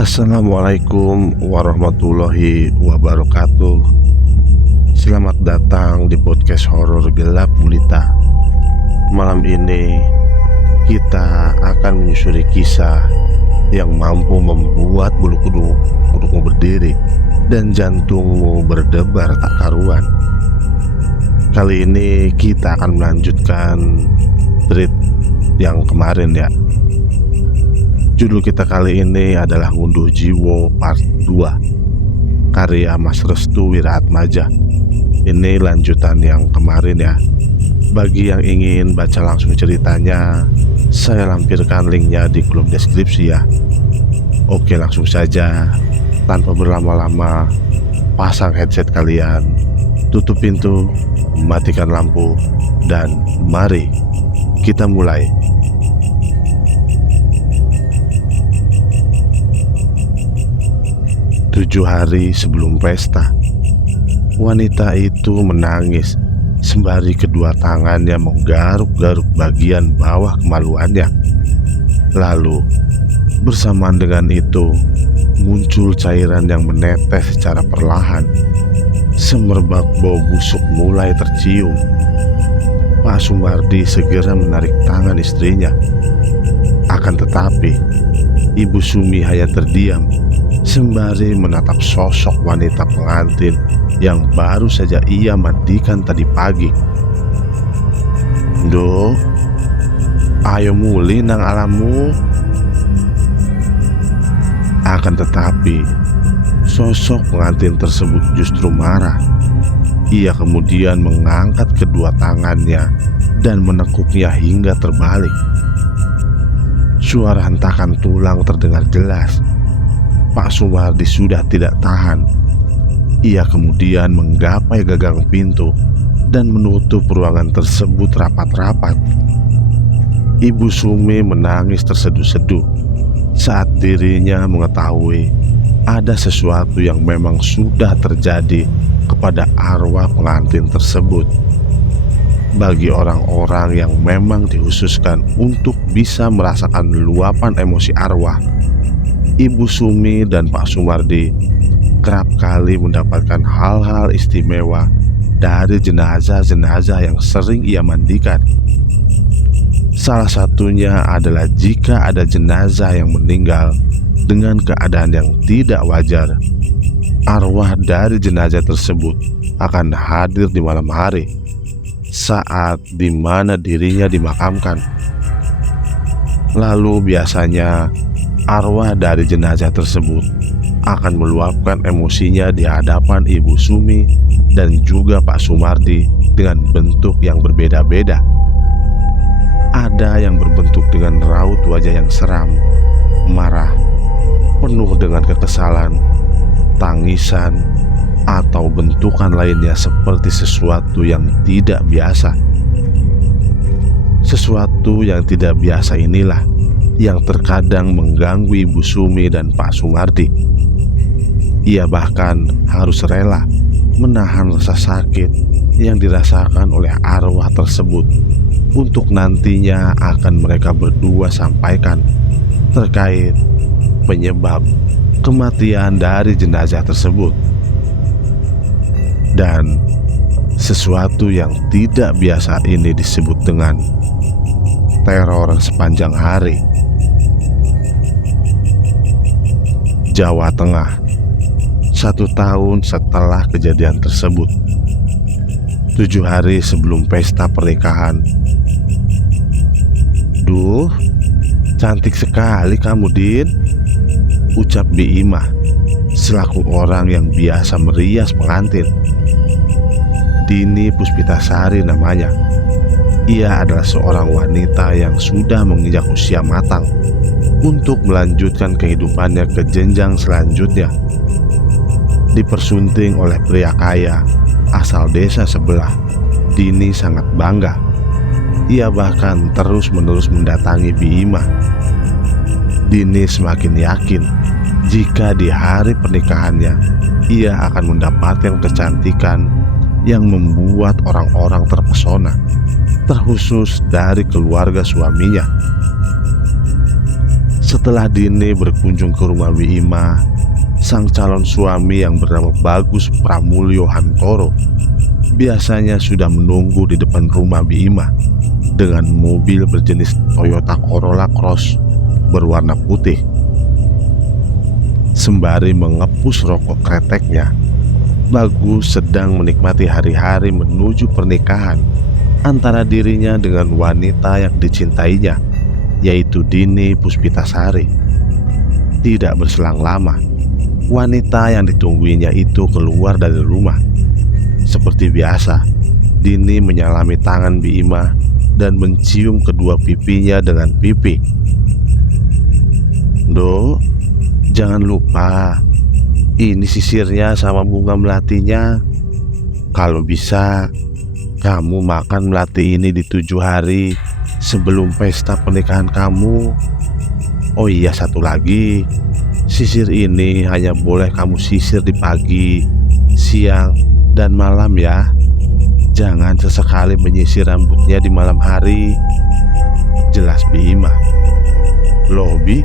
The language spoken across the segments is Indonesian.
Assalamualaikum warahmatullahi wabarakatuh. Selamat datang di podcast horor gelap gulita. Malam ini kita akan menyusuri kisah yang mampu membuat bulu kudukmu berdiri dan jantungmu berdebar tak karuan. Kali ini kita akan melanjutkan thread yang kemarin ya. Judul kita kali ini adalah Ngunduh Jiwo Part 2 karya Mas Restu Wiraatmaja. Ini lanjutan yang kemarin ya. Bagi yang ingin baca langsung ceritanya, saya lampirkan linknya di kolom deskripsi ya. Oke, langsung saja tanpa berlama-lama, pasang headset kalian, tutup pintu, matikan lampu, dan mari kita mulai. 7 hari sebelum pesta, wanita itu menangis sembari kedua tangannya menggaruk-garuk bagian bawah kemaluannya. Lalu bersamaan dengan itu muncul cairan yang menetes secara perlahan. Semerbak bau busuk mulai tercium. Pak Sumardi segera menarik tangan istrinya. Akan tetapi Ibu Sumi hanya terdiam sembari menatap sosok wanita pengantin yang baru saja ia mandikan tadi pagi. "Duh, ayo muli nang alamu." Akan tetapi sosok pengantin tersebut justru marah. Ia kemudian mengangkat kedua tangannya dan menekuknya hingga terbalik. Suara hentakan tulang terdengar jelas. Pak Sumardi sudah tidak tahan. Ia kemudian menggapai gagang pintu dan menutup ruangan tersebut rapat-rapat. Ibu Sumi menangis terseduh-seduh saat dirinya mengetahui ada sesuatu yang memang sudah terjadi kepada arwah pengantin tersebut. Bagi orang-orang yang memang dikhususkan untuk bisa merasakan luapan emosi arwah, Ibu Sumi dan Pak Sumardi kerap kali mendapatkan hal-hal istimewa dari jenazah-jenazah yang sering ia mandikan. Salah satunya adalah jika ada jenazah yang meninggal dengan keadaan yang tidak wajar, arwah dari jenazah tersebut akan hadir di malam hari saat dimana dirinya dimakamkan. Lalu biasanya arwah dari jenazah tersebut akan meluapkan emosinya di hadapan Ibu Sumi dan juga Pak Sumardi dengan bentuk yang berbeda-beda. Ada yang berbentuk dengan raut wajah yang seram, marah, penuh dengan kekesalan, tangisan, atau bentukan lainnya seperti sesuatu yang tidak biasa. Sesuatu yang tidak biasa inilah yang terkadang mengganggu Ibu Sumi dan Pak Sumardi. Ia bahkan harus rela menahan rasa sakit yang dirasakan oleh arwah tersebut untuk nantinya akan mereka berdua sampaikan terkait penyebab kematian dari jenazah tersebut. Dan sesuatu yang tidak biasa ini disebut dengan teror sepanjang hari. Jawa Tengah, 1 tahun setelah kejadian tersebut, 7 hari sebelum pesta pernikahan. "Duh, cantik sekali kamu, Din," ucap Biimah selaku orang yang biasa merias pengantin. Dini Puspitasari namanya. Ia adalah seorang wanita yang sudah menginjak usia matang untuk melanjutkan kehidupannya ke jenjang selanjutnya. Dipersunting oleh pria kaya asal desa sebelah, Dini sangat bangga. Ia bahkan terus-menerus mendatangi Biimah. Dini semakin yakin jika di hari pernikahannya ia akan mendapatkan kecantikan yang membuat orang-orang terpesona, terkhusus dari keluarga suaminya. Setelah Dini berkunjung ke rumah Bima, sang calon suami yang bernama Bagus Pramulyo Hantoro biasanya sudah menunggu di depan rumah Bima dengan mobil berjenis Toyota Corolla Cross berwarna putih. Sembari mengepus rokok kreteknya, Bagus sedang menikmati hari-hari menuju pernikahan antara dirinya dengan wanita yang dicintainya, yaitu Dini Puspitasari. Tidak berselang lama, wanita yang ditungguinya itu keluar dari rumah. Seperti biasa, Dini menyalami tangan Bima dan mencium kedua pipinya dengan pipi. "Do, jangan lupa, ini sisirnya sama bunga melatinya. Kalau bisa, kamu makan melati ini di 7 hari sebelum pesta pernikahan kamu. Oh iya, satu lagi, sisir ini hanya boleh kamu sisir di pagi, siang, dan malam ya. Jangan sesekali menyisir rambutnya di malam hari," jelas Bima. "Loh Bi,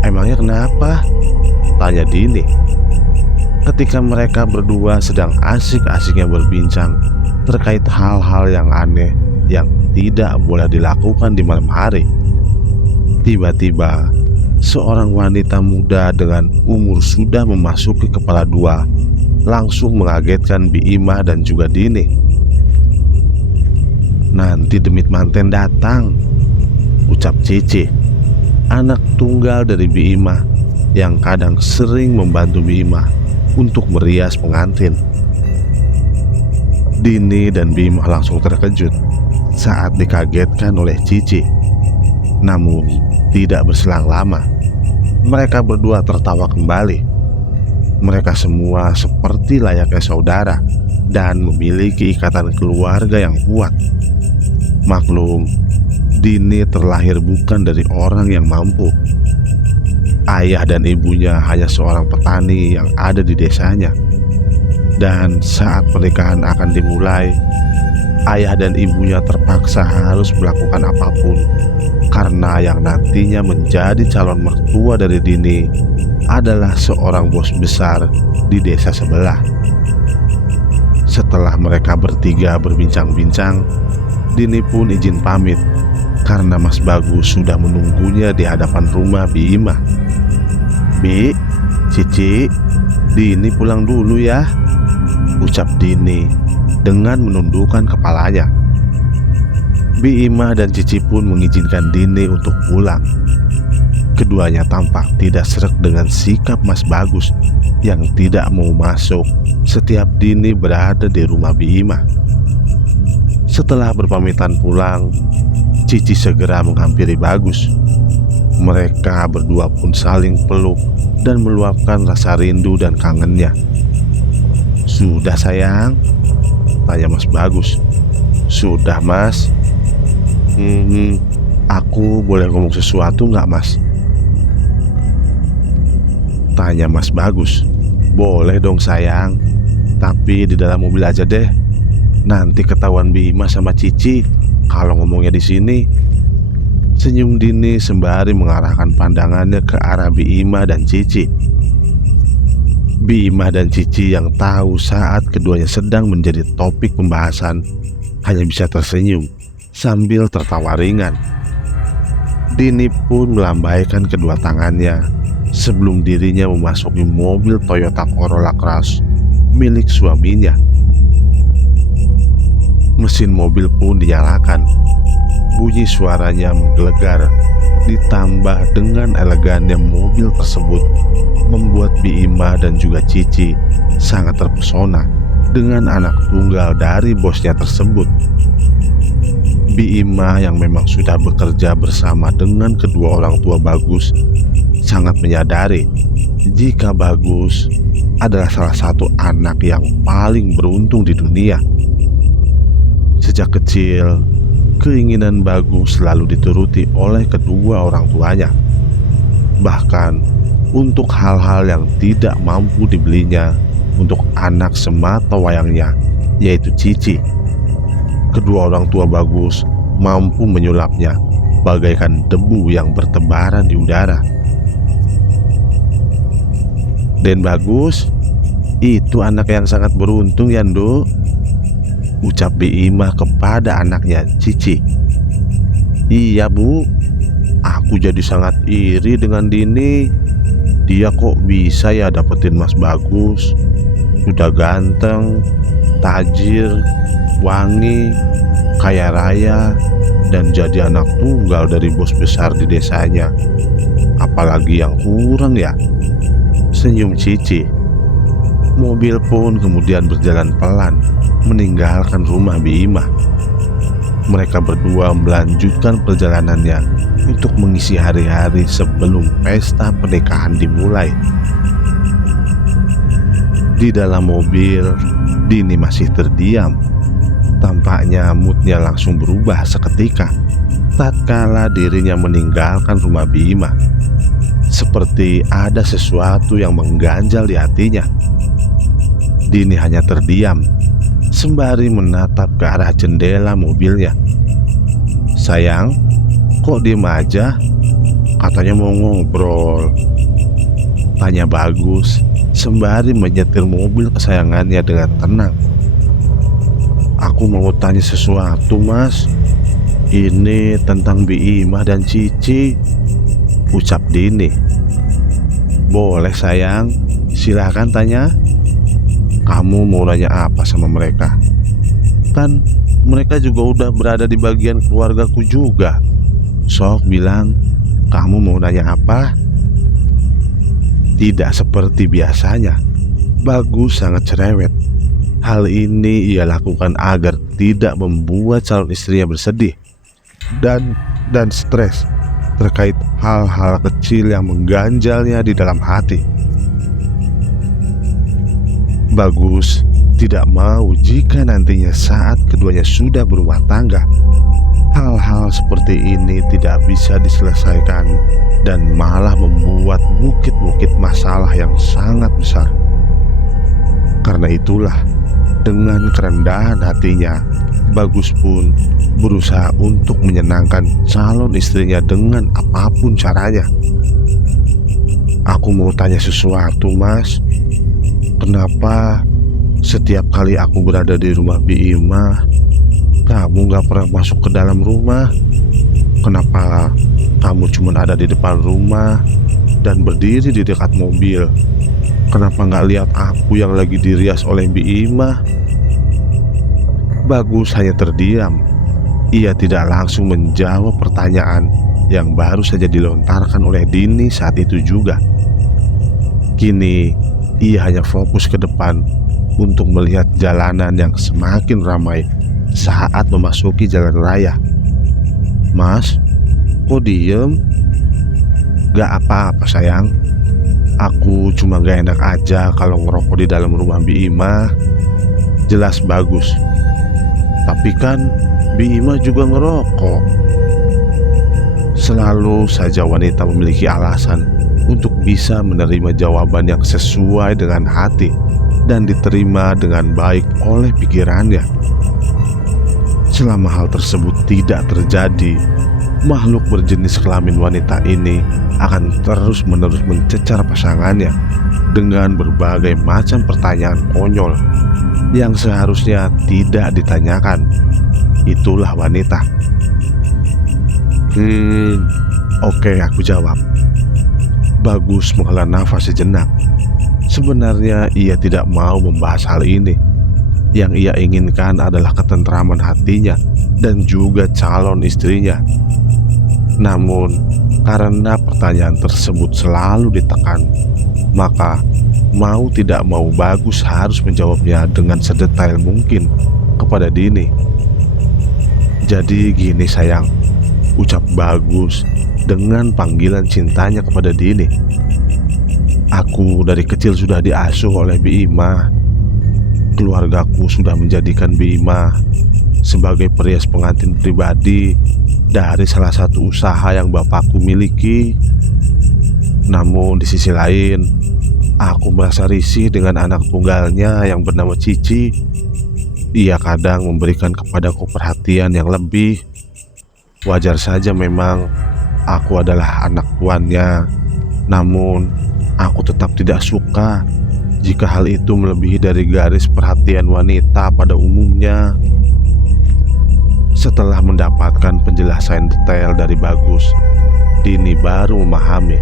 emangnya kenapa?" tanya Dini. Ketika mereka berdua sedang asik-asiknya berbincang terkait hal-hal yang aneh yang tidak boleh dilakukan di malam hari, tiba-tiba seorang wanita muda dengan umur sudah memasuki kepala dua langsung mengagetkan Bima dan juga Dini. "Nanti demit manten datang," ucap Cici, anak tunggal dari Bima yang kadang sering membantu Bima untuk merias pengantin. Dini dan Bima langsung terkejut saat dikagetkan oleh Cici. Namun tidak berselang lama, mereka berdua tertawa kembali. Mereka semua seperti layaknya saudara dan memiliki ikatan keluarga yang kuat. Maklum, Dini terlahir bukan dari orang yang mampu. Ayah dan ibunya hanya seorang petani yang ada di desanya. Dan saat pernikahan akan dimulai, ayah dan ibunya terpaksa harus melakukan apapun karena yang nantinya menjadi calon mertua dari Dini adalah seorang bos besar di desa sebelah. Setelah mereka bertiga berbincang-bincang, Dini pun izin pamit karena Mas Bagus sudah menunggunya di hadapan rumah Bima. "Bi, Cici, Dini pulang dulu ya," ucap Dini dengan menundukkan kepalanya. Bima dan Cici pun mengizinkan Dini untuk pulang. Keduanya tampak tidak sreg dengan sikap Mas Bagus yang tidak mau masuk setiap Dini berada di rumah Bima. Setelah berpamitan pulang, Cici segera menghampiri Bagus. Mereka berdua pun saling peluk dan meluapkan rasa rindu dan kangennya. "Sudah sayang?" tanya Mas Bagus. "Sudah Mas." Aku boleh ngomong sesuatu nggak Mas?" tanya Mas Bagus. "Boleh dong sayang, tapi di dalam mobil aja deh. Nanti ketahuan Bima sama Cici kalau ngomongnya di sini," senyum Dini sembari mengarahkan pandangannya ke arah Bima dan Cici. Bima dan Cici yang tahu saat keduanya sedang menjadi topik pembahasan hanya bisa tersenyum sambil tertawa ringan. Dini pun melambaikan kedua tangannya sebelum dirinya memasuki mobil Toyota Corolla Cross milik suaminya. Mesin mobil pun dinyalakan. Bunyi suaranya menggelegar, ditambah dengan elegannya mobil tersebut membuat Bima dan juga Cici sangat terpesona dengan anak tunggal dari bosnya tersebut. Bima yang memang sudah bekerja bersama dengan kedua orang tua Bagus sangat menyadari jika Bagus adalah salah satu anak yang paling beruntung di dunia. Sejak kecil, keinginan Bagus selalu dituruti oleh kedua orang tuanya. Bahkan untuk hal-hal yang tidak mampu dibelinya untuk anak semata wayangnya, yaitu Cici, kedua orang tua Bagus mampu menyulapnya bagaikan debu yang bertebaran di udara. "Den Bagus, itu anak yang sangat beruntung ya, Nduk," ucap Bima kepada anaknya Cici. "Iya, Bu. Aku jadi sangat iri dengan Dini. Dia kok bisa ya dapetin Mas Bagus. Sudah ganteng, tajir, wangi, kaya raya, dan jadi anak tunggal dari bos besar di desanya. Apalagi yang kurang ya?" senyum Cici. Mobil pun kemudian berjalan pelan meninggalkan rumah Bima. Mereka berdua melanjutkan perjalanannya untuk mengisi hari-hari sebelum pesta pernikahan dimulai. Di dalam mobil, Dini masih terdiam. Tampaknya moodnya langsung berubah seketika tatkala dirinya meninggalkan rumah Bima. Seperti ada sesuatu yang mengganjal di hatinya. Dini hanya terdiam sembari menatap ke arah jendela mobilnya. "Sayang, kok diem aja? Katanya mau ngobrol," tanya Bagus sembari menyetir mobil kesayangannya dengan tenang. "Aku mau tanya sesuatu, Mas. Ini tentang Bima dan Cici," ucap Dini. "Boleh sayang, silakan tanya. Kamu mau nanya apa sama mereka? Kan mereka juga udah berada di bagian keluargaku juga. Sok bilang, kamu mau nanya apa?" Tidak seperti biasanya, Bagus sangat cerewet. Hal ini ia lakukan agar tidak membuat calon istrinya bersedih dan stres terkait hal-hal kecil yang mengganjalnya di dalam hati. Bagus tidak mau jika nantinya saat keduanya sudah berumah tangga, hal-hal seperti ini tidak bisa diselesaikan dan malah membuat bukit-bukit masalah yang sangat besar. Karena itulah, dengan kerendahan hatinya, Bagus pun berusaha untuk menyenangkan calon istrinya dengan apapun caranya. "Aku mau tanya sesuatu, Mas. Kenapa setiap kali aku berada di rumah Bima, kamu gak pernah masuk ke dalam rumah? Kenapa kamu cuma ada di depan rumah dan berdiri di dekat mobil? Kenapa gak lihat aku yang lagi dirias oleh Bima?" Bagus hanya terdiam. Ia tidak langsung menjawab pertanyaan yang baru saja dilontarkan oleh Dini saat itu juga. Kini ia hanya fokus ke depan untuk melihat jalanan yang semakin ramai saat memasuki jalan raya. "Mas, kok diem?" "Gak apa-apa sayang. Aku cuma gak enak aja kalau ngerokok di dalam rumah Bima," jelas Bagus. "Tapi kan Bima juga ngerokok." Selalu saja wanita memiliki alasan untuk bisa menerima jawaban yang sesuai dengan hati dan diterima dengan baik oleh pikirannya. Selama hal tersebut tidak terjadi, makhluk berjenis kelamin wanita ini akan terus-menerus mencecar pasangannya dengan berbagai macam pertanyaan konyol yang seharusnya tidak ditanyakan. Itulah wanita. Oke, aku jawab." Bagus menghela nafas sejenak. Sebenarnya ia tidak mau membahas hal ini. Yang ia inginkan adalah ketentraman hatinya dan juga calon istrinya. Namun, karena pertanyaan tersebut selalu ditekan, maka mau tidak mau Bagus harus menjawabnya dengan sedetail mungkin kepada Dini. "Jadi gini sayang," ucap Bagus dengan panggilan cintanya kepada Dini. "Aku dari kecil sudah diasuh oleh Bima. Keluargaku sudah menjadikan Bima sebagai perias pengantin pribadi dari salah satu usaha yang bapakku miliki. Namun di sisi lain, aku merasa risih dengan anak tunggalnya yang bernama Cici. Ia kadang memberikan kepadaku perhatian yang lebih. Wajar saja memang aku adalah anak tuannya, namun aku tetap tidak suka jika hal itu melebihi dari garis perhatian wanita pada umumnya. Setelah mendapatkan penjelasan detail dari Bagus, Dini baru memahami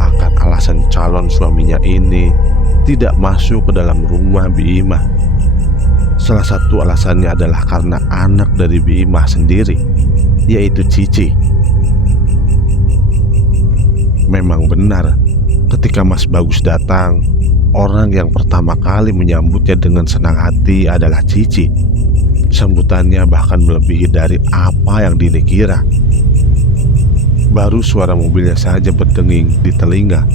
akan alasan calon suaminya ini tidak masuk ke dalam rumah Bima. Salah satu alasannya adalah karena anak dari Bima sendiri, yaitu Cici. Memang benar, ketika Mas Bagus datang, orang yang pertama kali menyambutnya dengan senang hati adalah Cici. Sambutannya bahkan melebihi dari apa yang Dini kira. Baru suara mobilnya saja berdenging di telinga,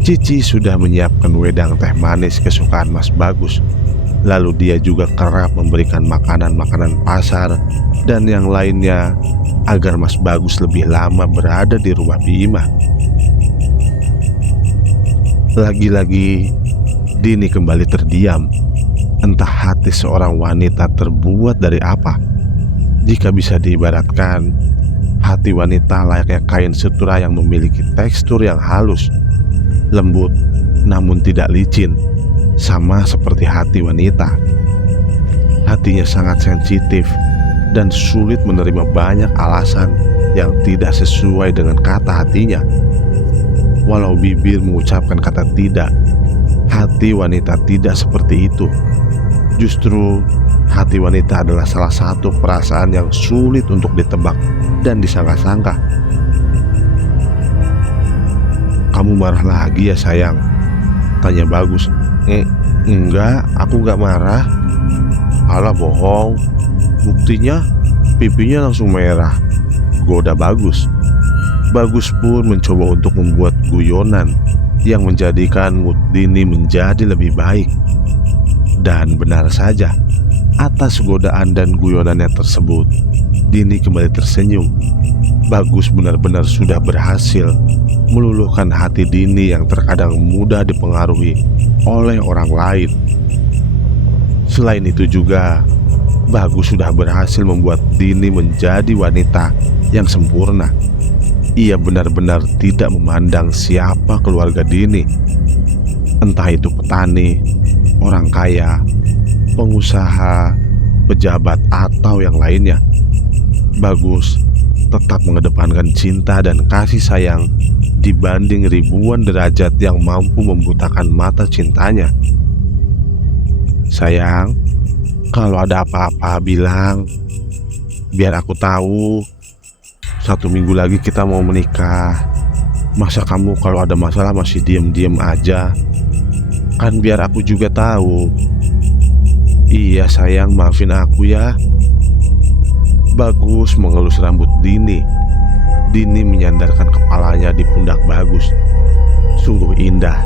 Cici sudah menyiapkan wedang teh manis kesukaan Mas Bagus. Lalu dia juga kerap memberikan makanan-makanan pasar dan yang lainnya agar Mas Bagus lebih lama berada di rumah Bima. Lagi-lagi Dini kembali terdiam. Entah hati seorang wanita terbuat dari apa. Jika bisa diibaratkan, hati wanita layaknya kain sutra yang memiliki tekstur yang halus, lembut, namun tidak licin. Sama seperti hati wanita, hatinya sangat sensitif dan sulit menerima banyak alasan yang tidak sesuai dengan kata hatinya. Walau bibir mengucapkan kata tidak, hati wanita tidak seperti itu. Justru hati wanita adalah salah satu perasaan yang sulit untuk ditebak dan disangka-sangka. "Kamu marah lagi ya sayang?" tanya Bagus. Enggak, aku nggak marah." "Alah bohong, buktinya pipinya langsung merah," goda Bagus. Bagus pun mencoba untuk membuat guyonan yang menjadikan mood Dini menjadi lebih baik. Dan benar saja, atas godaan dan guyonannya tersebut, Dini kembali tersenyum. Bagus benar-benar sudah berhasil meluluhkan hati Dini yang terkadang mudah dipengaruhi oleh orang lain. Selain itu juga, Bagus sudah berhasil membuat Dini menjadi wanita yang sempurna. Ia benar-benar tidak memandang siapa keluarga Dini, entah itu petani, orang kaya, pengusaha, pejabat, atau yang lainnya. Bagus tetap mengedepankan cinta dan kasih sayang dibanding ribuan derajat yang mampu membutakan mata cintanya. "Sayang, kalau ada apa-apa bilang, biar aku tahu. 1 minggu lagi kita mau menikah. Masa kamu kalau ada masalah masih diem-diem aja? Kan biar aku juga tahu." "Iya sayang, maafin aku ya." Bagus mengelus rambut Dini. Dini menyandarkan kepalanya di pundak Bagus. Sungguh indah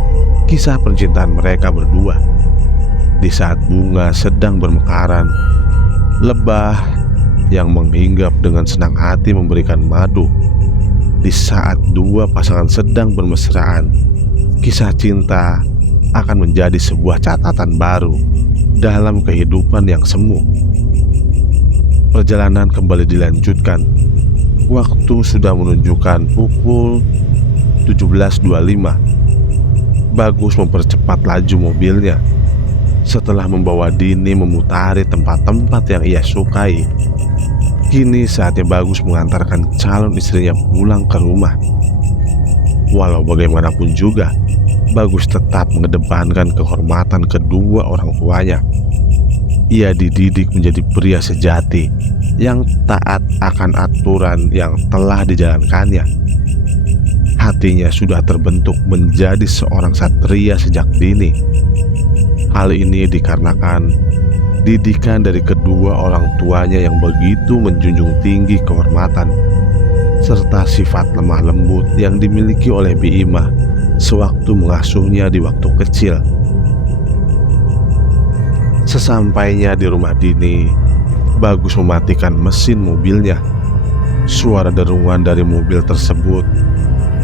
kisah percintaan mereka berdua. Di saat bunga sedang bermekaran, lebah yang menghinggap dengan senang hati memberikan madu. Di saat dua pasangan sedang bermesraan, kisah cinta akan menjadi sebuah catatan baru dalam kehidupan yang semu. Perjalanan kembali dilanjutkan. Waktu sudah menunjukkan pukul 17.25. Bagus mempercepat laju mobilnya. Setelah membawa Dini memutari tempat-tempat yang ia sukai, kini saatnya Bagus mengantarkan calon istrinya pulang ke rumah. Walau bagaimanapun juga, Bagus tetap mengedepankan kehormatan kedua orang tuanya. Ia dididik menjadi pria sejati yang taat akan aturan yang telah dijalankannya. Hatinya sudah terbentuk menjadi seorang satria sejak dini. Hal ini dikarenakan didikan dari kedua orang tuanya yang begitu menjunjung tinggi kehormatan serta sifat lemah lembut yang dimiliki oleh Bima sewaktu mengasuhnya di waktu kecil. Sesampainya di rumah Dini, Bagus mematikan mesin mobilnya. Suara derungan dari mobil tersebut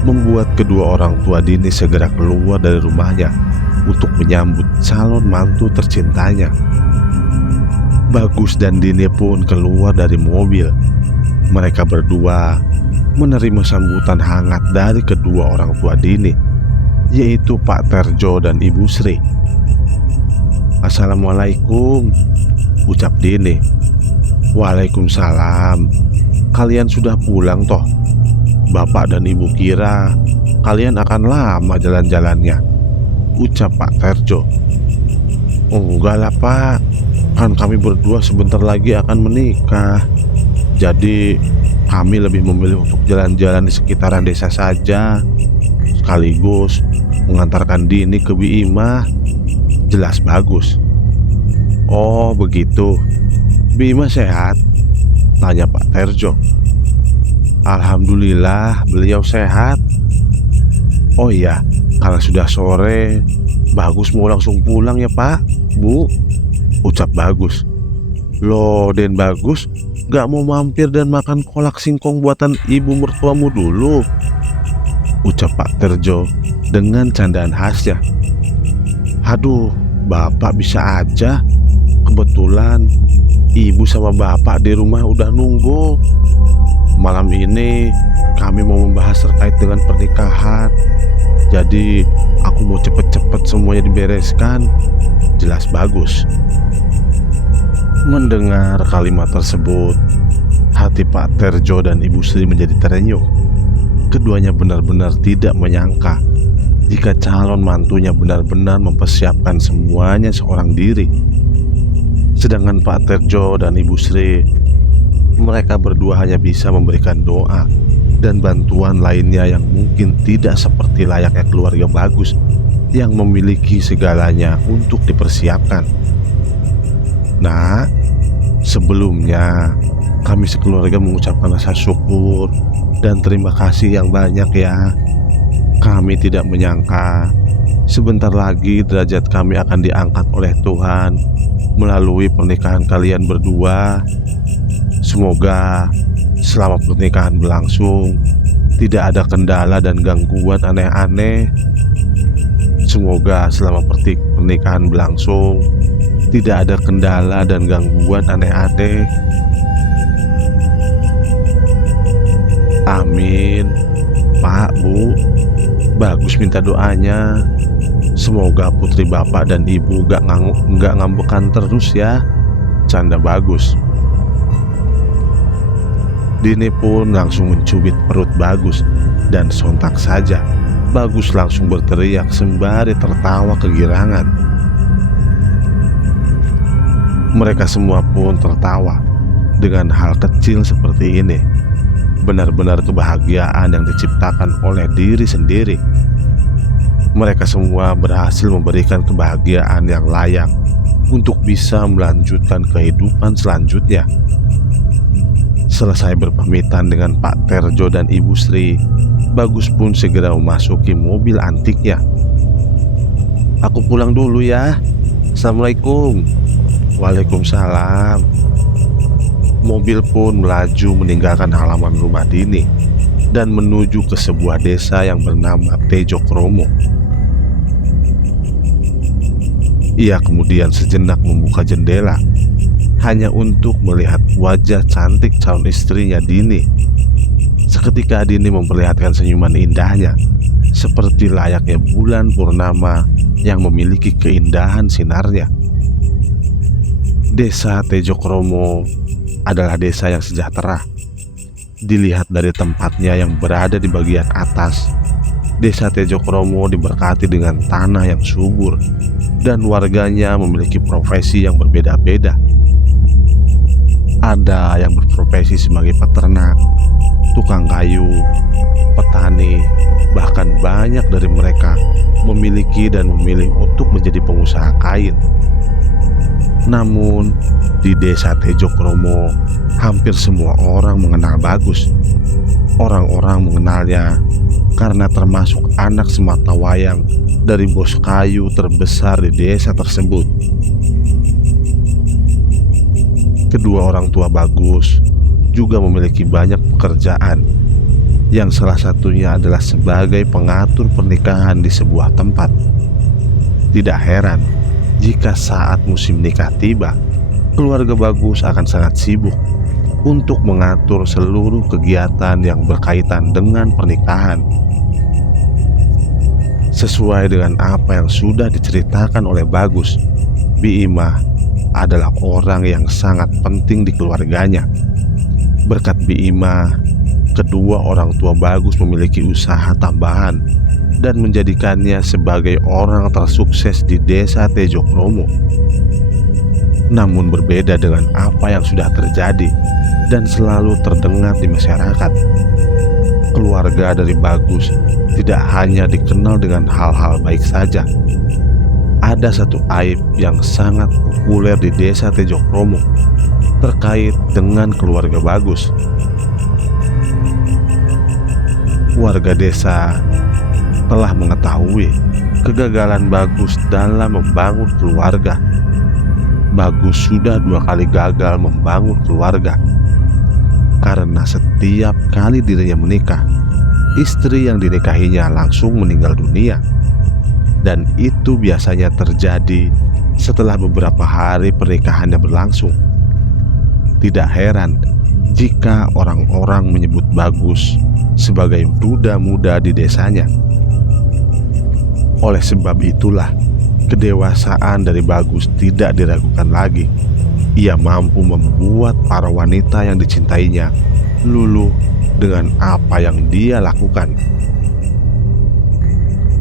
membuat kedua orang tua Dini segera keluar dari rumahnya untuk menyambut calon mantu tercintanya. Bagus dan Dini pun keluar dari mobil. Mereka berdua menerima sambutan hangat dari kedua orang tua Dini, yaitu Pak Terjo dan Ibu Sri. "Assalamualaikum," ucap Dini. "Waalaikumsalam. Kalian sudah pulang toh? Bapak dan Ibu kira kalian akan lama jalan-jalannya," ucap Pak Terjo. "Enggak lah Pak, kan kami berdua sebentar lagi akan menikah. Jadi kami lebih memilih untuk jalan-jalan di sekitaran desa saja, sekaligus mengantarkan Dini ke Biimah," jelas Bagus. "Oh begitu, Biimah sehat?" tanya Pak Terjo. "Alhamdulillah beliau sehat. Oh iya, kalau sudah sore Bagus mau langsung pulang ya Pak, Bu," ucap Bagus. "Loh Den Bagus, gak mau mampir dan makan kolak singkong buatan ibu mertuamu dulu?" ucap Pak Terjo dengan candaan khasnya. "Aduh, Bapak bisa aja. Kebetulan Ibu sama Bapak di rumah udah nunggu. Malam ini kami mau membahas terkait dengan pernikahan. Jadi aku mau cepet-cepet semuanya dibereskan," jelas Bagus. Mendengar kalimat tersebut, hati Pak Terjo dan Ibu Sri menjadi terenyuh. Keduanya benar-benar tidak menyangka jika calon mantunya benar-benar mempersiapkan semuanya seorang diri. Sedangkan Pak Terjo dan Ibu Sri, mereka berdua hanya bisa memberikan doa dan bantuan lainnya yang mungkin tidak seperti layaknya keluarga Bagus yang memiliki segalanya untuk dipersiapkan. "Nah, sebelumnya kami sekeluarga mengucapkan rasa syukur dan terima kasih yang banyak ya. Kami tidak menyangka sebentar lagi derajat kami akan diangkat oleh Tuhan melalui pernikahan kalian berdua. Semoga selama pernikahan berlangsung tidak ada kendala dan gangguan aneh-aneh. Semoga selama pernikahan berlangsung tidak ada kendala dan gangguan aneh-aneh. Amin. Pak, Bu, Bagus minta doanya. Semoga putri Bapak dan Ibu gak ngambekan terus ya," canda Bagus. Dini pun langsung mencubit perut Bagus, dan sontak saja Bagus langsung berteriak sembari tertawa kegirangan. Mereka semua pun tertawa dengan hal kecil seperti ini. Benar-benar kebahagiaan yang diciptakan oleh diri sendiri. Mereka semua berhasil memberikan kebahagiaan yang layak untuk bisa melanjutkan kehidupan selanjutnya. Selesai berpamitan dengan Pak Terjo dan Ibu Sri, Bagus pun segera memasuki mobil antiknya. "Aku pulang dulu ya. Assalamualaikum." "Waalaikumsalam." Mobil pun melaju meninggalkan halaman rumah Dini dan menuju ke sebuah desa yang bernama Tejo Kromo. Ia kemudian sejenak membuka jendela hanya untuk melihat wajah cantik calon istrinya Dini. Seketika Dini memperlihatkan senyuman indahnya seperti layaknya bulan purnama yang memiliki keindahan sinarnya. Desa Tejo Kromo adalah desa yang sejahtera. Dilihat dari tempatnya yang berada di bagian atas, Desa Tejo Kromo diberkati dengan tanah yang subur dan warganya memiliki profesi yang berbeda-beda. Ada yang berprofesi sebagai peternak, tukang kayu, petani, bahkan banyak dari mereka memiliki dan memilih untuk menjadi pengusaha kain. Namun di Desa Tejo Kromo hampir semua orang mengenal Bagus. Orang-orang mengenalnya karena termasuk anak sematawayang dari bos kayu terbesar di desa tersebut. Kedua orang tua Bagus juga memiliki banyak pekerjaan, yang salah satunya adalah sebagai pengatur pernikahan di sebuah tempat. Tidak heran jika saat musim nikah tiba, keluarga Bagus akan sangat sibuk untuk mengatur seluruh kegiatan yang berkaitan dengan pernikahan. Sesuai dengan apa yang sudah diceritakan oleh Bagus, Biimah adalah orang yang sangat penting di keluarganya. Berkat Biimah, kedua orang tua Bagus memiliki usaha tambahan dan menjadikannya sebagai orang tersukses di desa Tejokromo. Namun berbeda dengan apa yang sudah terjadi dan selalu terdengar di masyarakat, keluarga dari Bagus tidak hanya dikenal dengan hal-hal baik saja. Ada satu aib yang sangat populer di desa Tejokromo terkait dengan keluarga Bagus. Warga desa telah mengetahui kegagalan Bagus dalam membangun keluarga. Bagus sudah 2 kali gagal membangun keluarga karena setiap kali dirinya menikah, istri yang dinikahinya langsung meninggal dunia. Dan itu biasanya terjadi setelah beberapa hari pernikahannya berlangsung. Tidak heran jika orang-orang menyebut Bagus sebagai duda muda di desanya. Oleh sebab itulah, kedewasaan dari Bagus tidak diragukan lagi. Ia mampu membuat para wanita yang dicintainya luluh dengan apa yang dia lakukan.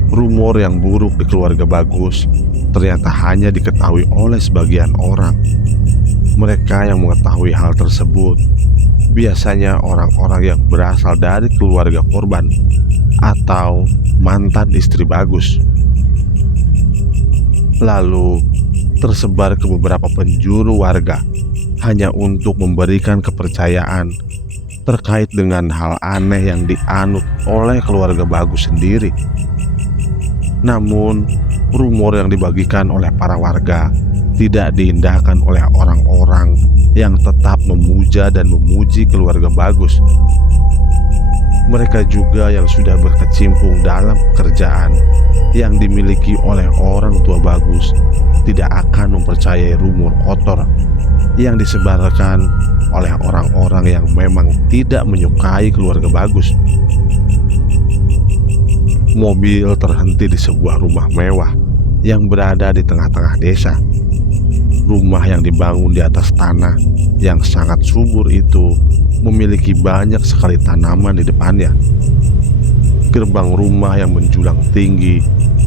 Rumor yang buruk di keluarga Bagus ternyata hanya diketahui oleh sebagian orang. Mereka yang mengetahui hal tersebut biasanya orang-orang yang berasal dari keluarga korban atau mantan istri Bagus. Lalu tersebar ke beberapa penjuru warga hanya untuk memberikan kepercayaan terkait dengan hal aneh yang dianut oleh keluarga Bagus sendiri. Namun, rumor yang dibagikan oleh para warga tidak diindahkan oleh orang-orang yang tetap memuja dan memuji keluarga Bagus. Mereka juga yang sudah berkecimpung dalam pekerjaan yang dimiliki oleh orang tua Bagus tidak akan mempercayai rumor kotor yang disebarkan oleh orang-orang yang memang tidak menyukai keluarga Bagus. Mobil terhenti di sebuah rumah mewah yang berada di tengah-tengah desa. Rumah yang dibangun di atas tanah yang sangat subur itu memiliki banyak sekali tanaman di depannya. Gerbang rumah yang menjulang tinggi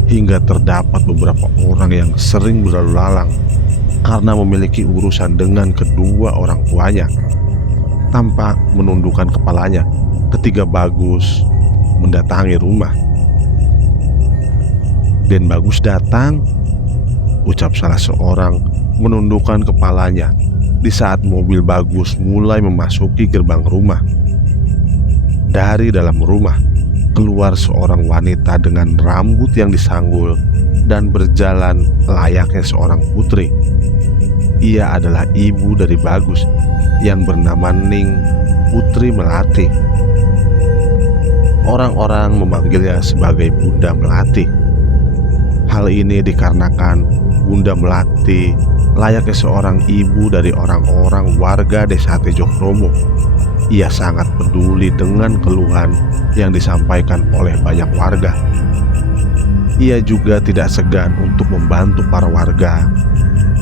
hingga terdapat beberapa orang yang sering berlalu lalang karena memiliki urusan dengan kedua orang tuanya. Tampak menundukkan kepalanya ketika Bagus mendatangi rumah. "Den Bagus datang," ucap salah seorang menundukkan kepalanya di saat mobil Bagus mulai memasuki gerbang rumah. Dari dalam rumah keluar seorang wanita dengan rambut yang disanggul dan berjalan layaknya seorang putri. Ia adalah ibu dari Bagus yang bernama Ning Putri Melati. Orang-orang memanggilnya sebagai Bunda Melati. Hal ini dikarenakan Bunda Melati layaknya seorang ibu dari orang-orang warga desa Tejokromo. Ia sangat peduli dengan keluhan yang disampaikan oleh banyak warga. Ia juga tidak segan untuk membantu para warga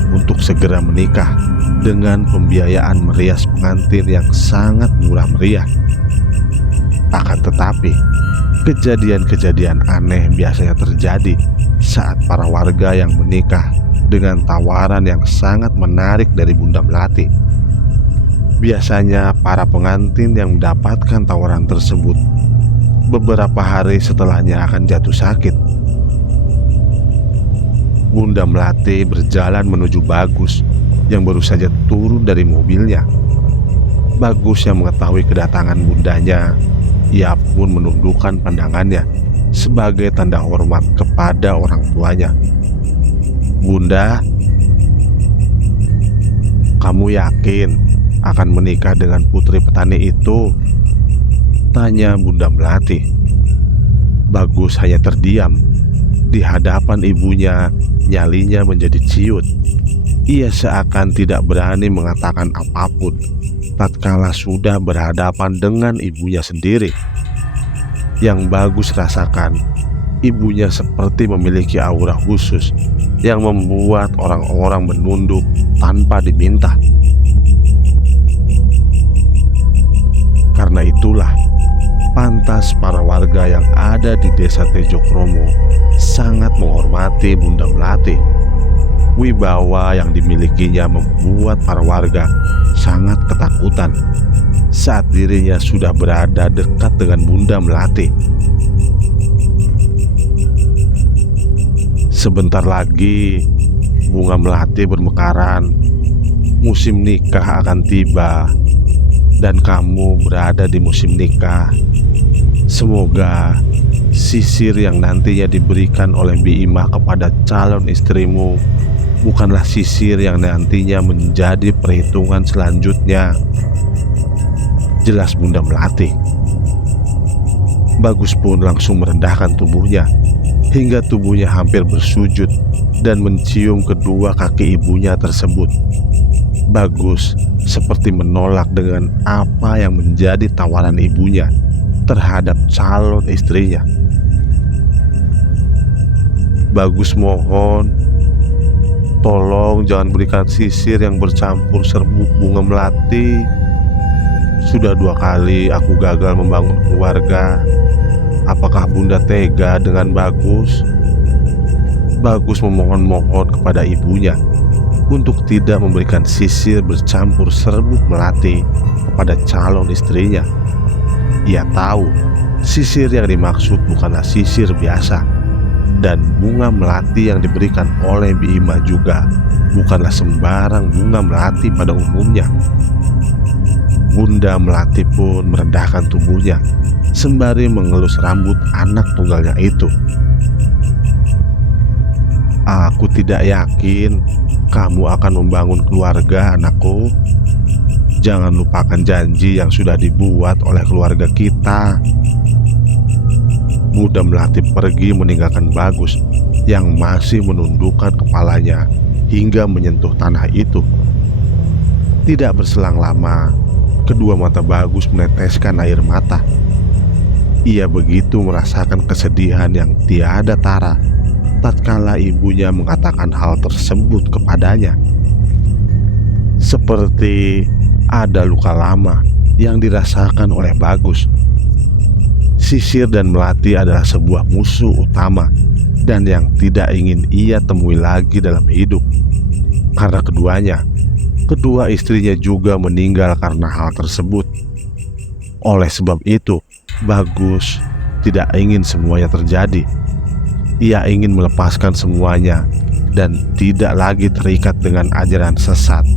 untuk segera menikah dengan pembiayaan merias pengantin yang sangat murah meriah. Akan tetapi, kejadian-kejadian aneh biasanya terjadi saat para warga yang menikah dengan tawaran yang sangat menarik dari Bunda Melati. Biasanya para pengantin yang mendapatkan tawaran tersebut beberapa hari setelahnya akan jatuh sakit. Bunda Melati berjalan menuju Bagus yang baru saja turun dari mobilnya. Bagus yang mengetahui kedatangan bundanya, ia pun menundukkan pandangannya sebagai tanda hormat kepada orang tuanya. "Bunda, kamu yakin akan menikah dengan putri petani itu?" tanya Bunda Melati. Bagus hanya terdiam. Di hadapan ibunya, nyalinya menjadi ciut. Ia seakan tidak berani mengatakan apapun. tatkala sudah berhadapan dengan ibunya sendiri. Yang Bagus rasakan, ibunya seperti memiliki aura khusus yang membuat orang-orang menunduk tanpa diminta. Karena itulah, pantas para warga yang ada di desa Tejokromo sangat menghormati Bunda Melati. Wibawa yang dimilikinya membuat para warga sangat ketakutan saat dirinya sudah berada dekat dengan Bunda Melati. Sebentar lagi bunga melati bermekaran, musim nikah akan tiba, dan kamu berada di musim nikah. Semoga sisir yang nantinya diberikan oleh Bi Imah kepada calon istrimu bukanlah sisir yang nantinya menjadi perhitungan selanjutnya, jelas Bunda Melati. Bagus pun langsung merendahkan tubuhnya hingga tubuhnya hampir bersujud dan mencium kedua kaki ibunya tersebut. Bagus seperti menolak dengan apa yang menjadi tawaran ibunya terhadap calon istrinya. Bagus mohon, tolong jangan berikan sisir yang bercampur serbuk bunga melati. Sudah 2 kali aku gagal membangun keluarga. Apakah Bunda tega dengan Bagus? Bagus memohon-mohon kepada ibunya untuk tidak memberikan sisir bercampur serbuk melati kepada calon istrinya. Ia tahu sisir yang dimaksud bukanlah sisir biasa, dan bunga melati yang diberikan oleh Bi Imah juga bukanlah sembarang bunga melati pada umumnya. Bunda Melati pun merendahkan tubuhnya sembari mengelus rambut anak tunggalnya itu. Aku tidak yakin kamu akan membangun keluarga, anakku. Jangan lupakan janji yang sudah dibuat oleh keluarga kita. Bunda Melati pergi meninggalkan Bagus yang masih menundukkan kepalanya hingga menyentuh tanah itu. Tidak berselang lama, kedua mata Bagus meneteskan air mata. Ia begitu merasakan kesedihan yang tiada tara tatkala ibunya mengatakan hal tersebut kepadanya. Seperti ada luka lama yang dirasakan oleh Bagus. Sisir dan melati adalah sebuah musuh utama dan yang tidak ingin ia temui lagi dalam hidup. Karena kedua istrinya juga meninggal karena hal tersebut. Oleh sebab itu, Bagus tidak ingin semuanya terjadi. Ia ingin melepaskan semuanya dan tidak lagi terikat dengan ajaran sesat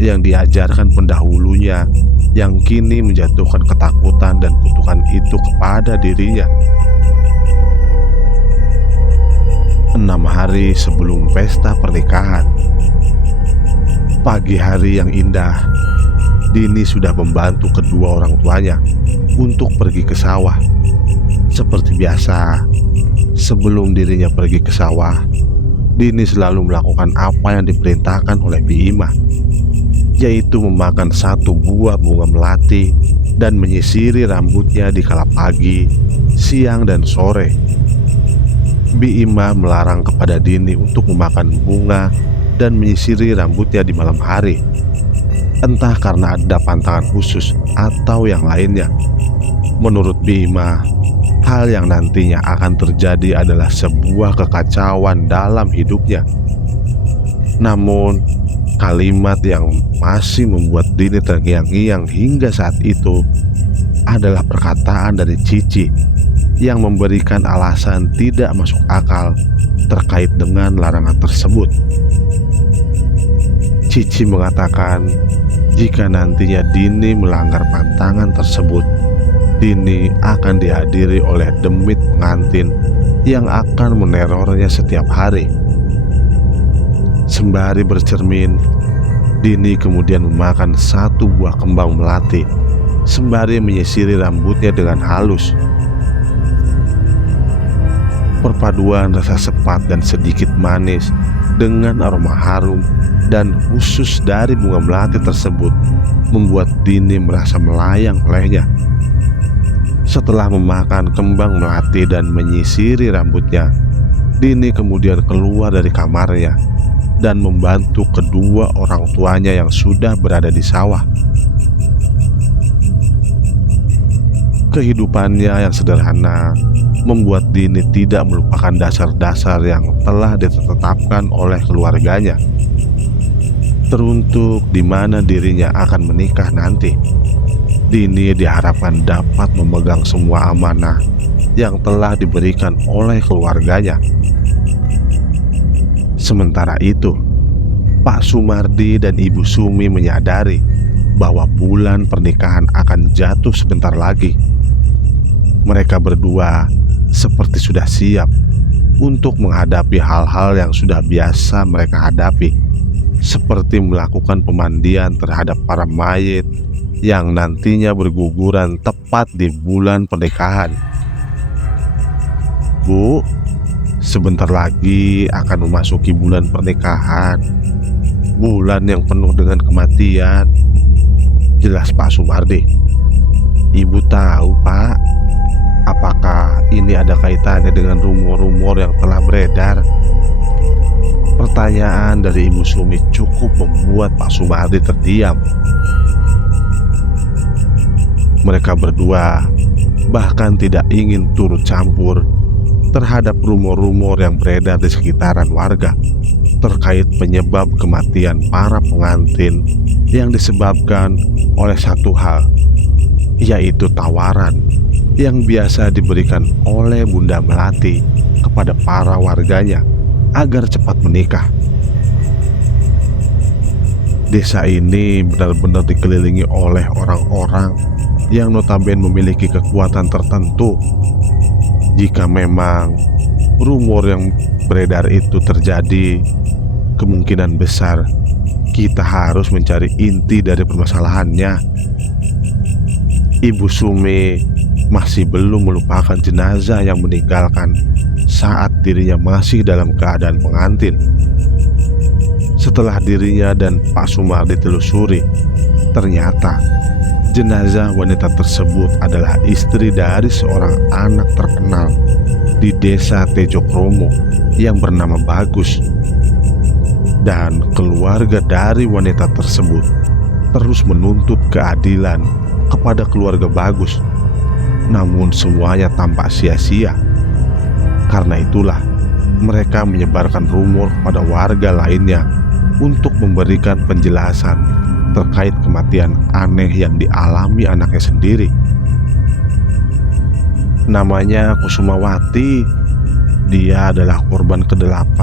yang diajarkan pendahulunya, yang kini menjatuhkan ketakutan dan kutukan itu kepada dirinya. 6 hari sebelum pesta pernikahan, pagi hari yang indah, Dini sudah membantu kedua orang tuanya untuk pergi ke sawah. Seperti biasa, sebelum dirinya pergi ke sawah, Dini selalu melakukan apa yang diperintahkan oleh Bi Imah, yaitu memakan 1 buah bunga melati dan menyisiri rambutnya di kala pagi, siang, dan sore. Bi Imah melarang kepada Dini untuk memakan bunga dan menyisiri rambutnya di malam hari, entah karena ada pantangan khusus atau yang lainnya. Menurut Bi Imah, hal yang nantinya akan terjadi adalah sebuah kekacauan dalam hidupnya. Namun, kalimat yang masih membuat Dini terngiang-ngiang hingga saat itu adalah perkataan dari Cici yang memberikan alasan tidak masuk akal terkait dengan larangan tersebut. Cici mengatakan jika nantinya Dini melanggar pantangan tersebut, Dini akan dihadiri oleh demit pengantin yang akan menerornya setiap hari. Sembari bercermin, Dini kemudian memakan 1 buah kembang melati sembari menyisiri rambutnya dengan halus. Perpaduan rasa sepat dan sedikit manis dengan aroma harum dan khusus dari bunga melati tersebut membuat Dini merasa melayang olehnya. Setelah memakan kembang melati dan menyisiri rambutnya, Dini kemudian keluar dari kamarnya dan membantu kedua orang tuanya yang sudah berada di sawah. Kehidupannya yang sederhana membuat Dini tidak melupakan dasar-dasar yang telah ditetapkan oleh keluarganya, teruntuk di mana dirinya akan menikah nanti. Dini diharapkan dapat memegang semua amanah yang telah diberikan oleh keluarganya. Sementara itu, Pak Sumardi dan Ibu Sumi menyadari bahwa bulan pernikahan akan jatuh sebentar lagi. Mereka berdua seperti sudah siap untuk menghadapi hal-hal yang sudah biasa mereka hadapi, seperti melakukan pemandian terhadap para mayit yang nantinya berguguran tepat di bulan pernikahan. Bu, sebentar lagi akan memasuki bulan pernikahan, bulan yang penuh dengan kematian, jelas Pak Sumardi. Ibu tahu, Pak, apakah ini ada kaitannya dengan rumor-rumor yang telah beredar? Pertanyaan dari Ibu Sumi cukup membuat Pak Sumardi terdiam. Mereka berdua bahkan tidak ingin turut campur terhadap rumor-rumor yang beredar di sekitaran warga terkait penyebab kematian para pengantin yang disebabkan oleh satu hal, yaitu tawaran yang biasa diberikan oleh Bunda Melati kepada para warganya agar cepat menikah. Desa ini benar-benar dikelilingi oleh orang-orang yang notabene memiliki kekuatan tertentu. Jika memang rumor yang beredar itu terjadi, kemungkinan besar kita harus mencari inti dari permasalahannya. Ibu Sumi masih belum melupakan jenazah yang meninggalkan saat dirinya masih dalam keadaan pengantin. Setelah dirinya dan Pak Sumardi telusuri, ternyata jenazah wanita tersebut adalah istri dari seorang anak terkenal di desa Tejokromo yang bernama Bagus. Dan keluarga dari wanita tersebut terus menuntut keadilan kepada keluarga Bagus. Namun semuanya tampak sia-sia. Karena itulah mereka menyebarkan rumor kepada warga lainnya untuk memberikan penjelasan terkait kematian aneh yang dialami anaknya sendiri. Namanya Kusumawati. Dia adalah korban ke-8.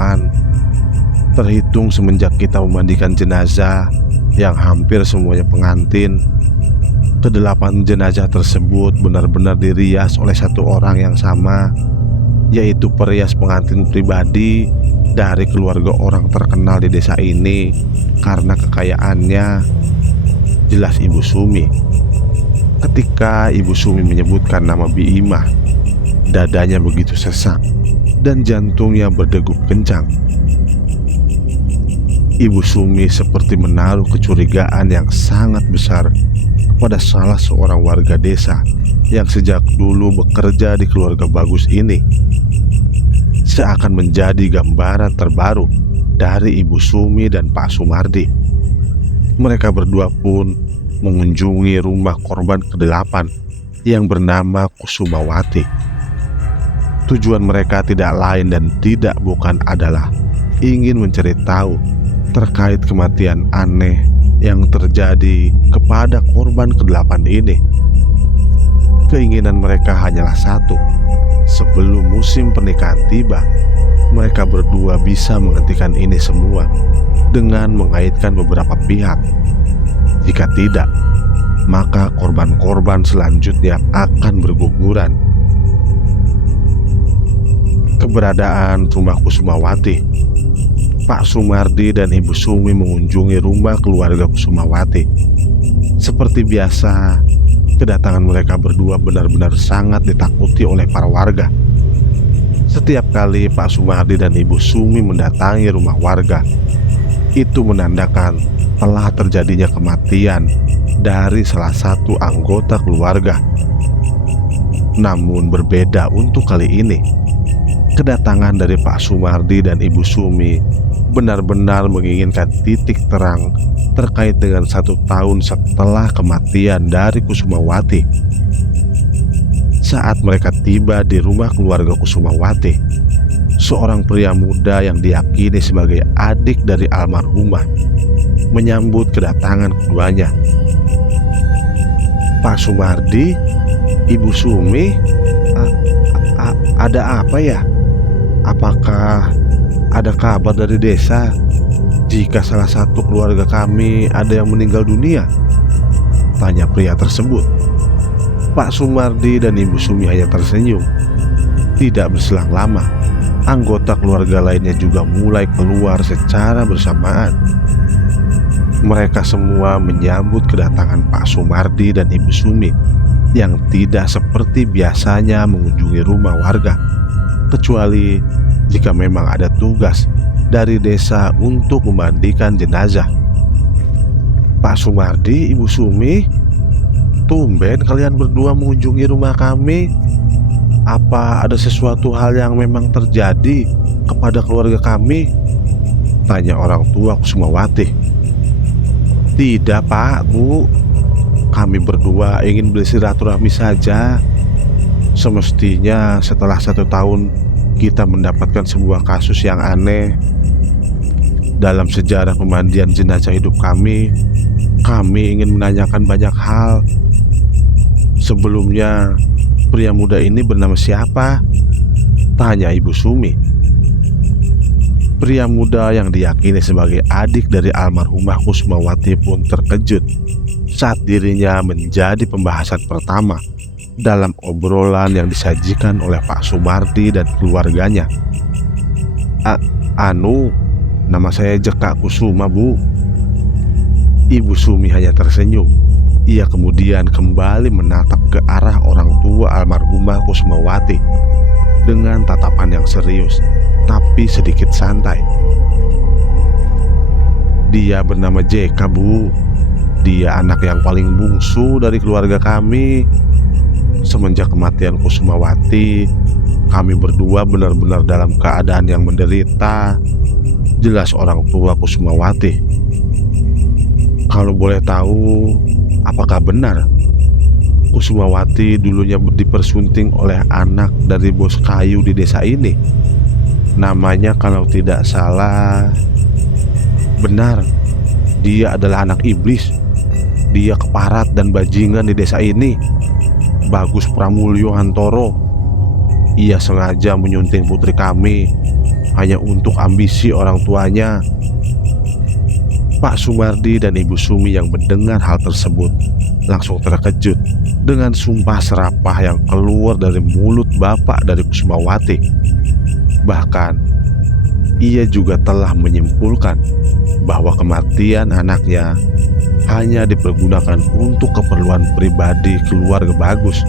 Terhitung semenjak kita memandikan jenazah yang hampir semuanya pengantin, ke-8 jenazah tersebut benar-benar dirias oleh satu orang yang sama, yaitu perias pengantin pribadi dari keluarga orang terkenal di desa ini karena kekayaannya, jelas Ibu Sumi. Ketika Ibu Sumi menyebutkan nama Biimah, dadanya begitu sesak dan jantungnya berdegup kencang. Ibu Sumi seperti menaruh kecurigaan yang sangat besar kepada salah seorang warga desa yang sejak dulu bekerja di keluarga Bagus ini. Seakan menjadi gambaran terbaru dari Ibu Sumi dan Pak Sumardi. Mereka berdua pun mengunjungi rumah korban ke-8 yang bernama Kusumawati. Tujuan mereka tidak lain dan tidak bukan adalah ingin mencari tahu terkait kematian aneh yang terjadi kepada korban ke-8 ini. Keinginan mereka hanyalah satu: sebelum musim pernikahan tiba, mereka berdua bisa menghentikan ini semua dengan mengaitkan beberapa pihak. Jika tidak, maka korban-korban selanjutnya akan berguguran. Keberadaan rumah Kusumawati. Pak Sumardi dan Ibu Sumi mengunjungi rumah keluarga Kusumawati. Seperti biasa, kedatangan mereka berdua benar-benar sangat ditakuti oleh para warga. Setiap kali Pak Sumardi dan Ibu Sumi mendatangi rumah warga, Itu menandakan telah terjadinya kematian dari salah satu anggota keluarga. Namun berbeda untuk kali ini. Kedatangan dari Pak Sumardi dan Ibu Sumi benar-benar menginginkan titik terang terkait dengan 1 tahun setelah kematian dari Kusumawati. Saat mereka tiba di rumah keluarga Kusumawati, seorang pria muda yang diyakini sebagai adik dari almarhumah menyambut kedatangan keduanya. "Pak Sumardi, Ibu Sumi, ada apa ya? Apakah ada kabar dari desa jika salah satu keluarga kami ada yang meninggal dunia?" tanya pria tersebut. Pak Sumardi dan Ibu Sumi hanya tersenyum. Tidak berselang lama, anggota keluarga lainnya juga mulai keluar secara bersamaan. Mereka semua menyambut kedatangan Pak Sumardi dan Ibu Sumi yang tidak seperti biasanya mengunjungi rumah warga, kecuali jika memang ada tugas dari desa untuk memandikan jenazah. "Pak Sumardi, Ibu Sumi, tumben kalian berdua mengunjungi rumah kami. Apa ada sesuatu hal yang memang terjadi kepada keluarga kami?" tanya orang tua Kusumawati. "Tidak Pak, Bu, kami berdua ingin bersilaturahmi saja. Semestinya setelah 1 tahun kita mendapatkan sebuah kasus yang aneh. Dalam sejarah pemandian jenazah hidup kami ingin menanyakan banyak hal. Sebelumnya, pria muda ini bernama siapa?" tanya Ibu Sumi. Pria muda yang diyakini sebagai adik dari almarhumah Kusumawati pun terkejut saat dirinya menjadi pembahasan pertama dalam obrolan yang disajikan oleh Pak Sumardi dan keluarganya. Nama saya Jeka Kusuma, Bu." Ibu Sumi hanya tersenyum. Ia kemudian kembali menatap ke arah orang tua almarhumah Kusumawati dengan tatapan yang serius tapi sedikit santai. "Dia bernama Jeka, Bu. Dia anak yang paling bungsu dari keluarga kami. Semenjak kematian Kusumawati, kami berdua benar-benar dalam keadaan yang menderita," jelas orang tua Kusumawati. "Kalau boleh tahu, apakah benar Kusumawati dulunya dipersunting oleh anak dari bos kayu di desa ini? Namanya kalau tidak salah..." "Benar, dia adalah anak iblis. Dia keparat dan bajingan di desa ini, Bagus Pramulyo Hantoro. Ia sengaja menyunting putri kami hanya untuk ambisi orang tuanya." Pak Sumardi dan Ibu Sumi yang mendengar hal tersebut langsung terkejut dengan sumpah serapah yang keluar dari mulut bapak dari Kusumawati. Bahkan ia juga telah menyimpulkan bahwa kematian anaknya hanya dipergunakan untuk keperluan pribadi keluarga Bagus.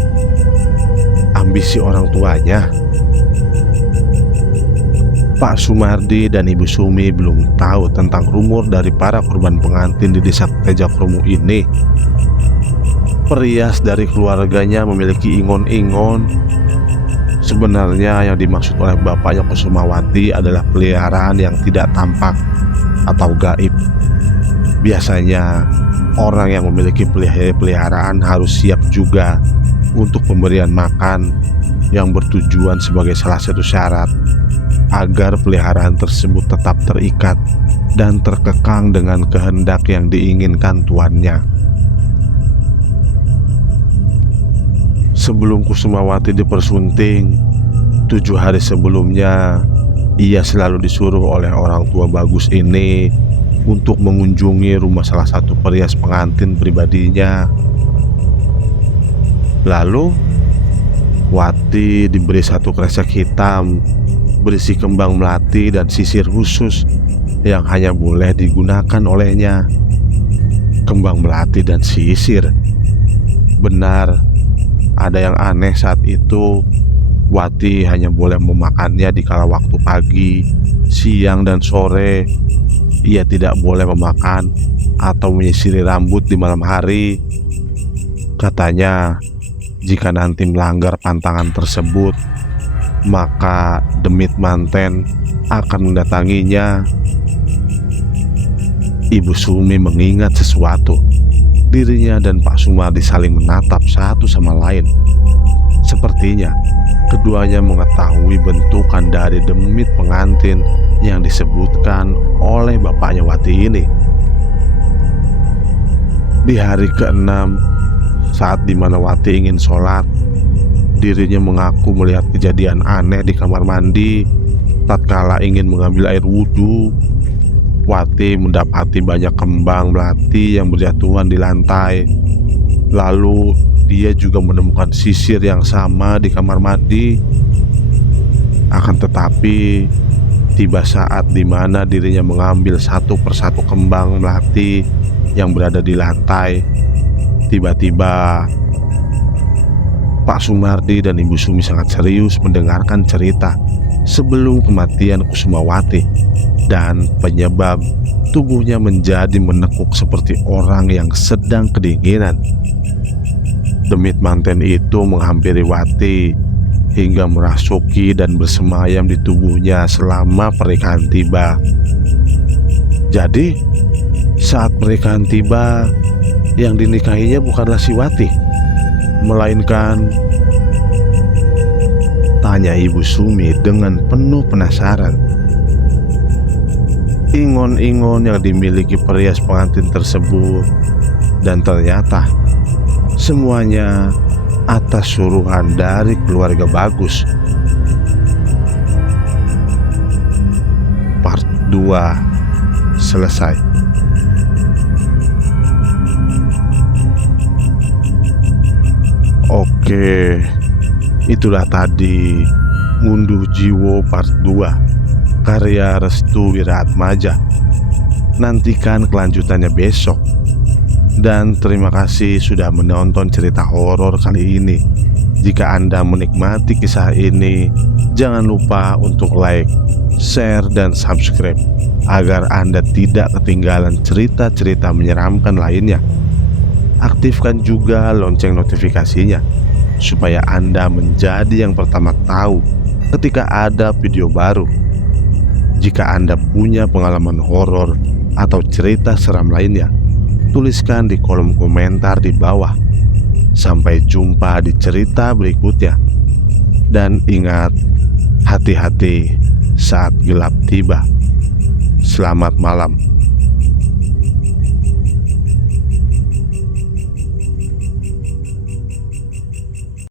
Ambisi orang tuanya. Pak Sumardi dan Ibu Sumi belum tahu tentang rumor dari para korban pengantin di desa Tejaprumu ini. Perias dari keluarganya memiliki ingon-ingon. Sebenarnya yang dimaksud oleh bapaknya Kusumawati adalah peliharaan yang tidak tampak atau gaib. Biasanya orang yang memiliki peliharaan harus siap juga untuk pemberian makan yang bertujuan sebagai salah satu syarat agar peliharaan tersebut tetap terikat dan terkekang dengan kehendak yang diinginkan tuannya. Sebelum Kusumawati dipersunting, 7 hari sebelumnya, ia selalu disuruh oleh orang tua Bagus ini untuk mengunjungi rumah salah satu perias pengantin pribadinya. Lalu Wati diberi satu kresek hitam berisi kembang melati dan sisir khusus yang hanya boleh digunakan olehnya. Kembang melati dan sisir. Benar, ada yang aneh saat itu. Wati hanya boleh memakannya di kala waktu pagi, siang, dan sore. ia tidak boleh memakan atau menyisiri rambut di malam hari. Katanya, jika nanti melanggar pantangan tersebut, maka demit manten akan mendatanginya. Ibu Sumi mengingat sesuatu. Dirinya dan Pak Sumardi saling menatap satu sama lain. Sepertinya keduanya mengetahui bentukan dari demit pengantin yang disebutkan oleh bapaknya Wati ini. Di hari ke-6, saat dimana Wati ingin sholat, dirinya mengaku melihat kejadian aneh di kamar mandi. Tatkala ingin mengambil air wudhu, Wati mendapati banyak kembang melati yang berjatuhan di lantai. Lalu dia juga menemukan sisir yang sama di kamar mandi. Akan tetapi, tiba saat dimana dirinya mengambil satu persatu kembang melati yang berada di lantai. Tiba-tiba Pak Sumardi dan Ibu Sumi sangat serius mendengarkan cerita sebelum kematian Kusumawati, dan penyebab tubuhnya menjadi menekuk seperti orang yang sedang kedinginan. Demit manten itu menghampiri Wati hingga merasuki dan bersemayam di tubuhnya selama pernikahan tiba. Jadi, saat pernikahan tiba, yang dinikahinya bukanlah si Wati, melainkan, tanya Ibu Sumi dengan penuh penasaran. Ingon-ingon yang dimiliki perias pengantin tersebut, dan ternyata semuanya atas suruhan dari keluarga Bagus. Part 2 selesai. Oke, itulah tadi Ngunduh Jiwo Part 2 karya Restu Wiraatmaja. Nantikan kelanjutannya besok. Dan terima kasih sudah menonton cerita horor kali ini. Jika Anda menikmati kisah ini, jangan lupa untuk like, share, dan subscribe agar Anda tidak ketinggalan cerita-cerita menyeramkan lainnya. Aktifkan juga lonceng notifikasinya supaya Anda menjadi yang pertama tahu ketika ada video baru. Jika Anda punya pengalaman horor atau cerita seram lainnya, tuliskan di kolom komentar di bawah. Sampai jumpa di cerita berikutnya. Dan ingat, hati-hati saat gelap tiba. Selamat malam.